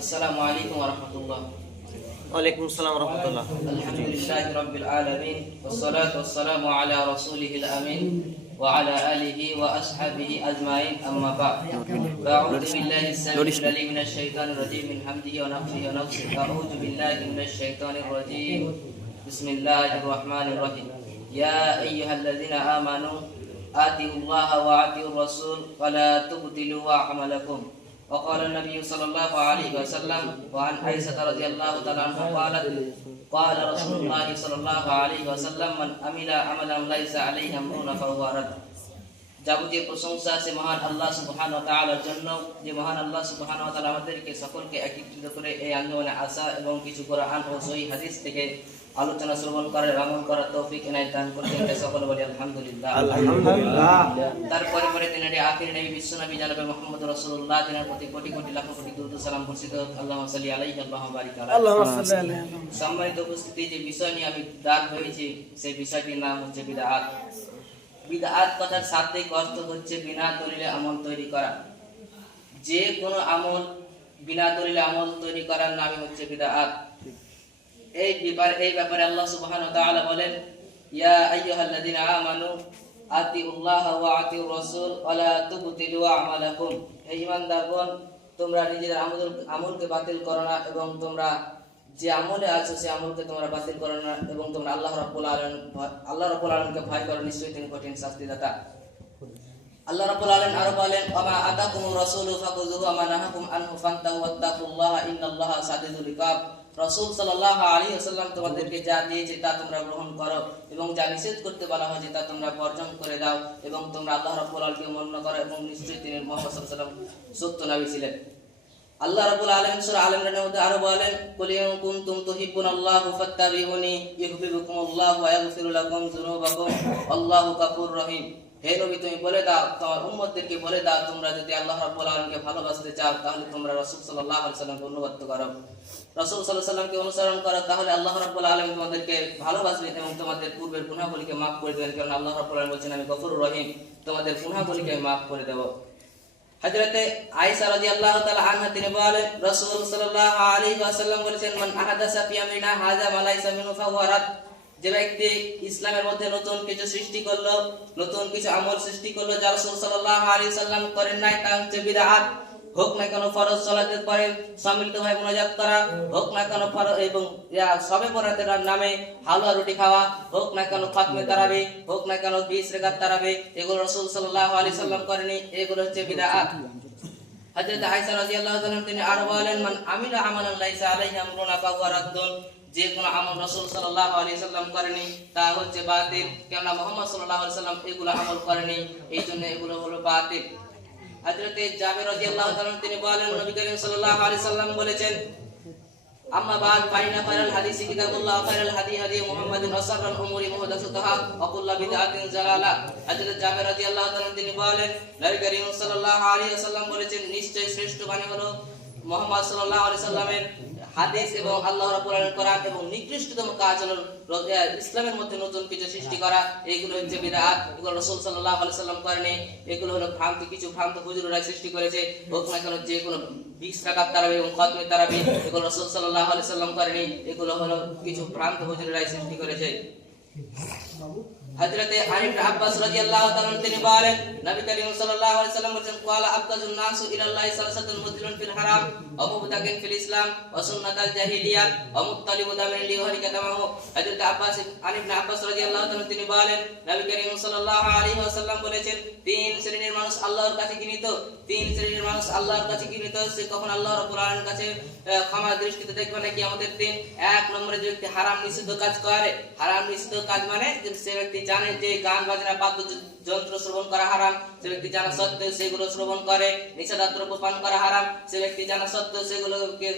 আসসালামু আলাইকুম ওয়া রাহমাতুল্লাহ। ওয়ালাইকুম আসসালাম ওয়া রাহমাতুল্লাহ। আলহামদুলিল্লাহি রাব্বিল আলামিন ওয়াসসালাতু ওয়াসসালামু আলা রাসূলিহিল আমিন ওয়া আলা আলিহি ওয়া আসহাবিহি আজমাইন, আম্মা বা'দ। আউযু বিল্লাহি সামিউল আলিম মিনাশ শাইতানির রাজীম মিন হামদিহি ওয়া নাফসিহি ওয়া নাফসিহি। আউযু বিল্লাহি মিনাশ শাইতানির রাজীম। বিসমিল্লাহির রাহমানির রাহিম। ইয়া আইয়ুহাল্লাযীনা আমানু আতিউল্লাহা ওয়া আতিউর রাসূল ওয়া লা তুবতিলু আমালাকুম। وقال النبي صلى الله عليه وسلم وعن عائشة رضي الله تعالى عنها قالت قال رسول الله صلى الله عليه وسلم من عمل عملا ليس عليه أمرنا فهو رد। যাবতীয় প্রশংসা সে মহান আল্লাহ সুবহানাহু ওয়া তাআলার জন্য, যে মহান আল্লাহ সুবহানাহু ওয়া তাআলা আমাদেরকে সকলকে একত্রিত করে এই আন্দোলনে আসা এবং কিছু কোরআন ও সহিহ হাদিস থেকে আলোচনা শ্রবণ করার আমল করার তৌফিক এনায়েত দান করেছেন। সকলে বলি আলহামদুলিল্লাহ। আলহামদুলিল্লাহ। তারপরে তিনারে আখির নবী বিশ্বনবী জনাবে মুহাম্মদ রাসূলুল্লাহ, তিনার প্রতি কোটি কোটি লাখ কোটি দরুদ সালাম বর্ষিত হোক। আল্লাহুম্মা সাল্লি আলাইহি আল্লাহুম্মা বারিক আলাইহি। আল্লাহুম্মা সাল্লি আলাইহি। সম্মানিত উপস্থিতি, যে বিষয় নিয়ে আমি দাঁড় হয়েছি সেই বিষয়টির নাম হচ্ছে বিদআত। বিদআত কথার শাব্দিক অর্থ হচ্ছে বিনা দলিলে আমল তৈরি করা। যে কোনো আমল বিনা দলিলে আমল তৈরি করার নামই হচ্ছে বিদআত। এই ব্যাপারে আল্লাহ সুবহানাহু ওয়া তাআলা বলেন, ইয়া আইয়ুহাল্লাযীনা আমানু আতিউল্লাহা ওয়া আতিউর রাসূল ওয়া লা তুবতিলু আমালাকুম। হে ঈমানদারগণ, তোমরা নিজেদের আমলকে বাতিল করো না এবং তোমরা যে আমলে আছো সেই আমলকে তোমরা বাতিল করো না এবং তোমরা আল্লাহ রাব্বুল আলামিনকে ভয় করো, নিশ্চয়ই তিনি কঠিন শাস্তিদাতা। আল্লাহ রাব্বুল আলামিন আরো বলেন, ওয়া আতাকুমুর রাসূলু ফাখুযুহু ওয়া মা নাহাকুম আনহু ফান্তাহু ওয়াত্তাকুল্লাহা ইন্নাল্লাহা শাদীদুল ইকাব। রাসূল সাল্লাল্লাহু আলাইহি ওয়াসাল্লাম তোমাদেরকে যা দিয়েছে তা তোমরা গ্রহণ করো এবং যা নিষেধ করতে বলা হয়েছে তা তোমরা বর্জন করে দাও এবং তোমরা আল্লাহ রাব্বুল আলামিনকে মান্য করো এবং নিশ্চয়ই তিনি মুহাম্মদ সাল্লাল্লাহু আলাইহি ওয়াসাল্লাম সত্য নবী ছিলেন। আল্লাহ রাব্বুল আলামিন সূরা আল ইমরানের মধ্যে আরো বলেন, কুল ইন কুনতুম তুহিব্বুনাল্লাহু ফাত্তাবিউনি ইউহিব্বুকুমুল্লাহু ওয়া ইয়াগফির লাকুম যুনুবাকুম আল্লাহু গফুরুর রহিম। হে নবী, তুমি বলে দাও, তোমার উম্মতদেরকে বলে দাও, তোমরা যদি আল্লাহ রাব্বুল আলামিনকে ভালোবাসতে চাও তাহলে তোমরা রাসূল সাল্লাল্লাহু আলাইহি ওয়াসাল্লামকে অনুগত করো। রাসূল সাল্লাল্লাহু আলাইহি ওয়াসাল্লামকে অনুসরণ করো, তাহলে আল্লাহ রাব্বুল আলামিন তোমাদেরকে ভালোবাসবেন এবং তোমাদের পূর্বের গুনাহগুলিকে maaf করে দেবেন, কারণ আল্লাহ রাব্বুল আলামিন বলেন, আমি গফুরুর রহিম, তোমাদের গুনাহগুলিকে maaf করে দেব। হযরতে আয়েশা রাদিয়াল্লাহু তাআলা আনহা তিনি বলেন, রাসূল সাল্লাল্লাহু আলাইহি ওয়াসাল্লাম বলেছেন, মান আহাদাসা ফি আমরিনা হাযা মা লাইসা মিনহু ফাহুয়া রাদ। যে ব্যক্তি ইসলামের মধ্যে নতুন কিছু সৃষ্টি করলো, নতুন কিছু আমল সৃষ্টি করলো যা রাসূল সাল্লাল্লাহু আলাইহি ওয়াসাল্লাম করেন নাই, তা হচ্ছে বিদআত। হোক না কেন ফরজ সালাতের পরে সম্মিলিতভাবে মুনাজাত করা, হোক না কেন ফরজ এবং সবে বরাতের নামে হালুয়া রুটি খাওয়া, হোক না কেন খতমে তারাবি, হোক না কেন 20 রাকাত তারাবি, এগুলো রাসূল সাল্লাল্লাহু আলাইহি ওয়াসাল্লাম করেনি, এগুলো হচ্ছে বিদআত। হযরত আয়েশা রাদিয়াল্লাহু তাআলা তিনি আরো বলেন, মান আমিলা আমালান লাইসা আলাইহি আমরুনা ফাহুয়া রাদ্দুন। যে কোন আমল রাসূল সাল্লাল্লাহু আলাইহি ওয়াসাল্লাম করেনি তা হচ্ছে বাতিল, কেননা মুহাম্মদ সাল্লাল্লাহু আলাইহি ওয়াসাল্লাম এগুলো আমল করেনি, এইজন্য এগুলো হলো বাতিল। হযরতে জাবের রাদিয়াল্লাহু তাআলা তিনি বলেন, নবী করিম সাল্লাল্লাহু আলাইহি ওয়াসাল্লাম বলেছেন, আম্মা বাদ ফাইনা ফারাল হাদিসি কিতাবুল্লাহ ফারাল হাদি হাদি মুহাম্মাদিন ওয়াসাররাল উমুরি মুহদাসাতুহা ওয়া কুল্লু বিদআতিন জালালা। হযরত জাবের রাদিয়াল্লাহু তাআলা তিনি বলেন, নবী করিম সাল্লাল্লাহু আলাইহি ওয়াসাল্লাম বলেছেন, নিশ্চয় শ্রেষ্ঠ বাণী হলো মুহাম্মদ সাল্লাল্লাহু আলাইহি সাল্লামের হাদিস এবং আল্লাহ রাব্বুল আলামিনের কোরআন, এবং নিকৃষ্টতম কাজ হলো ইসলামের মধ্যে নতুন কিছু সৃষ্টি করা। এইগুলো হচ্ছে বিদআত, এগুলো রাসূল সাল্লাল্লাহু আলাইহি সাল্লাম করেনি। এগুলো হলো কিছু ভ্রান্ত হুজুররা সৃষ্টি করেছে, হোক না কেন যে কোনো 20 রাকাত তারাবি এবং খতমে তারাবি, এগুলো রাসূল সাল্লাল্লাহু আলাইহি সাল্লাম করেনি, এগুলো হলো কিছু ভ্রান্ত হুজুররা সৃষ্টি করেছে। হযরতে আলী ইবনে আব্বাস রাদিয়াল্লাহু তাআলা তিনি বলেন, নবী করিম সাল্লাল্লাহু আলাইহি সাল্লাম বলেছেন, ক্বালা আবগাজুন নাসু ইলাল্লাহি সালাসাতুন মুদলিলুন ফিল হারাম ওয়া মুবতাকিন ফিল ইসলাম ওয়া সুন্নাতাল জাহিলিয়াহ ওয়া মুত্তালিবু দামিন লিওয়ারিকা তামাহু। হযরতে আলী ইবনে আব্বাস রাদিয়াল্লাহু তাআলা তিনি বলেন, নবী করিম সাল্লাল্লাহু আলাইহি ওয়াসাল্লাম বলেছেন, তিন শ্রেণীর মানুষ আল্লাহর কাছে ঘৃণিত। তিন শ্রেণীর মানুষ আল্লাহর কাছে ঘৃণিত, সে কখন আল্লাহ রাব্বুল আলামিনের কাছে ক্ষমা দৃষ্টিতে দেখবে না কিয়ামতের দিন। এক নম্বরে যে ব্যক্তি হারাম নিষিদ্ধ কাজ করে, হারাম নিষিদ্ধ কাজ মানে সে ব্যক্তি জানে যে গান বাজনা বাদ্যযন্ত্র শ্রবণ করা হারাম, সে ব্যক্তি জানা সত্ত্বেও সেগুলো শ্রবণ করে। নিষেধাজ্ঞ দ্রব্য পান করা হারাম, সে ব্যক্তি জানা সত্ত্বেও সেগুলোকে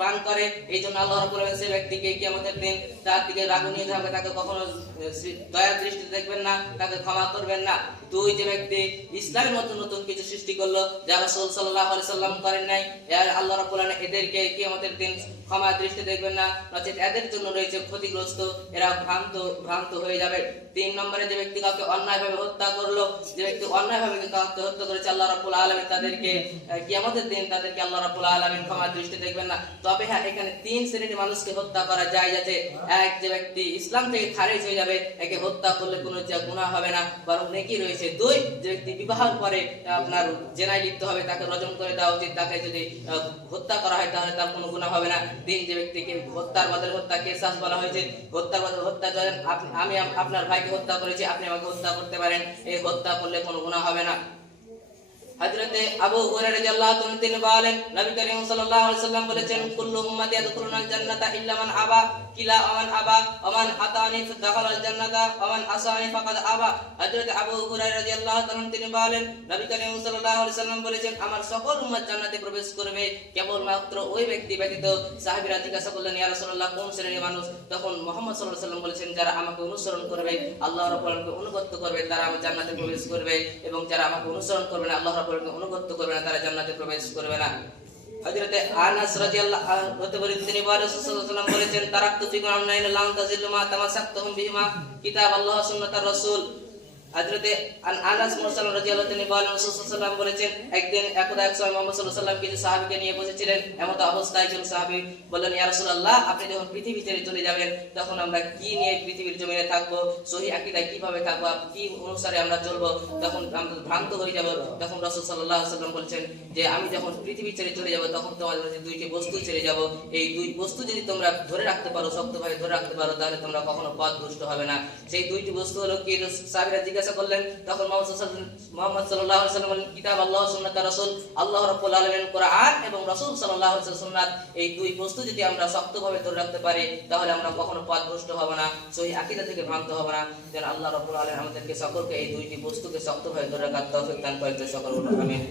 পান করে। এই জন্য আল্লাহ রাব্বুল আলামিন সে ব্যক্তিকে কিয়ামতের দিন তার দিকে রাগুনিয়ে থাকবে, তাকে কখনো দয়ার দৃষ্টিতে দেখবেন না, তাকে ক্ষমা করবেন না। দুই, যে ব্যক্তি ইসলামের মধ্যে নতুন কিছু সৃষ্টি করলো যা রাসূল সাল্লাল্লাহু আলাইহি সাল্লাম করেন নাই, আল্লাহ রাব্বুল আলামিন এদেরকে কিয়ামতের দিন ক্ষমা দৃষ্টি দেখবেন না, নচেত এদের জন্য রয়েছে ক্ষতিগ্রস্ত, এরা ভ্রান্ত হয়ে যাবে। তিন নম্বরে যে ব্যক্তি কাউকে অন্যায়ভাবে হত্যা করলো, যে ব্যক্তি অন্যায়ভাবে কাউকে হত্যা করেছে, আল্লাহ রাব্বুল আলামিন তাদেরকে কিয়ামতের দিন তাদেরকে আল্লাহ রাব্বুল আলামিন ক্ষমার দৃষ্টি দেখবেন না। তবে হ্যাঁ, এখানে তিন শ্রেণীর মানুষকে হত্যা করা যায় যাতে এক, যে ব্যক্তি ইসলাম থেকে খারিজ হয়ে যাবে, একে হত্যা করলে কোনো গুনাহ হবে না, বরং নেকি রয়েছে। দুই, যে ব্যক্তি বিবাহের পরে আপনার জেনায় লিপ্ত হবে, তাকে রজম করে দেওয়া উচিত, তাকে যদি হত্যা করা হয় তাহলে তার কোনো গুনাহ হবে না। তিন, যে ব্যক্তিকে হত্যার বদলে হত্যা কেসাস বলা হয়েছে, হত্যার বদলে হত্যা, যেমন আমি আপনার ভাইকে হত্যা করেছি, আপনি আমাকে হত্যা করতে পারেন, এই হত্যা করলে কোনো গুনাহ হবে না। হযরতে আবু হুরায়রা রাদিয়াল্লাহু তাআলা তিনি বলেন, নবী করিম সাল্লাল্লাহু আলাইহি ওয়াসাল্লাম বলেছেন, কুল্লু উম্মতি ইয়াদখুলুনাল জান্নাতা ইল্লা মান আবা কিলা ওমান আবা ওমান আতানি ফাদাখালাল জান্নাতা ওমান আসানি ফাকাদ আবা। হযরতে আবু হুরায়রা রাদিয়াল্লাহু তাআলা তিনি বলেন, নবী করিম সাল্লাল্লাহু আলাইহি ওয়াসাল্লাম বলেছেন, আমার সকল উম্মত জান্নাতে প্রবেশ করবে কেবলমাত্র ওই ব্যক্তি ব্যতীত। সাহাবীরা জিজ্ঞাসা করলেন, ইয়া রাসূলুল্লাহ, কোন শ্রেণীর মানুষ? তখন মুহাম্মদ সাল্লাল্লাহু আলাইহি ওয়াসাল্লাম বলেছেন, যারা আমাকে অনুসরণ করবে, আল্লাহ রাব্বুল আলামিনকে অনুগত করবে, তারা আমার জান্নাতে প্রবেশ করবে, এবং যারা আমাকে অনুসরণ করবে না, আল্লাহ রাব্বুল আলামিনকে অনুগত করবে না, তারা জান্নাতে প্রবেশ করবে না। হযরতে আনাস রাদিয়াল্লাহু আনহু তিনি বলেন, রাসূল সাল্লাল্লাহু আলাইহি ওয়াসাল্লাম বলেছেন, তারাকতু ফিকুম আমরাইন লাম তাজিল্লু মা তামাসাকতুহুম বিহিমা কিতাবাল্লাহ ওয়া সুন্নাতার রাসূল। হযরতে আনাস মুরসাল রাদিয়াল্লাহু তিনি বলেন, রাসূল সাল্লাল্লাহু আলাইহি ওয়াসাল্লাম বলেছেন, একদিন এক সময় মুহাম্মদ সাল্লাল্লাহু আলাইহি ওয়াসাল্লাম কিছু সাহাবীকে নিয়ে বসেছিলেন। এমন অবস্থায় একজন সাহাবী বললেন, ইয়া রাসূলুল্লাহ, আপনি যখন পৃথিবী ছেড়ে চলে যাবেন তখন আমরা কি নিয়ে পৃথিবীর জমিনে থাকবো, সহিহ আকীদা কিভাবে থাকবো, কি অনুসারে আমরা চলবো, তখন আমরা ভ্রান্ত হয়ে যাব। তখন রাসূল সাল্লাল্লাহু আলাইহি ওয়াসাল্লাম বলেছেন যে, আমি যখন পৃথিবী ছেড়ে চলে যাব তখন তোমাদের কাছে দুইটি বস্তু ছেড়ে যাব, এই দুই বস্তু যদি তোমরা ধরে রাখতে পারো, শক্তভাবে ধরে রাখতে পারো, তাহলে তোমরা কখনো পথভ্রষ্ট হবে না। সেই দুইটি বস্তু হলো কি? সাহাবীরা জিজ্ঞাসা করলেন। তখন মুহাম্মদ সাল্লাল্লাহু আলাইহি ওয়াসাল্লাম বলেন, কিতাব আল্লাহ ওয়া সুন্নাত রাসূল, আল্লাহ রাব্বুল আলামিন কোরআন এবং রাসূল সাল্লাল্লাহু আলাইহি ওয়াসাল্লাম সুন্নাত, এই দুই বস্তু যদি আমরা শক্তভাবে ধরে রাখতে পারি তাহলে আমরা কখনো পথভ্রষ্ট হব না, সহিহ আকীদা থেকে ভ্রান্ত হব না। যেন আল্লাহ রাব্বুল আলামিন আমাদেরকে সকলকে এই দুইটি বস্তুকে শক্তভাবে ধরে রাখার তৌফিক দান করেন। সকল আমিন।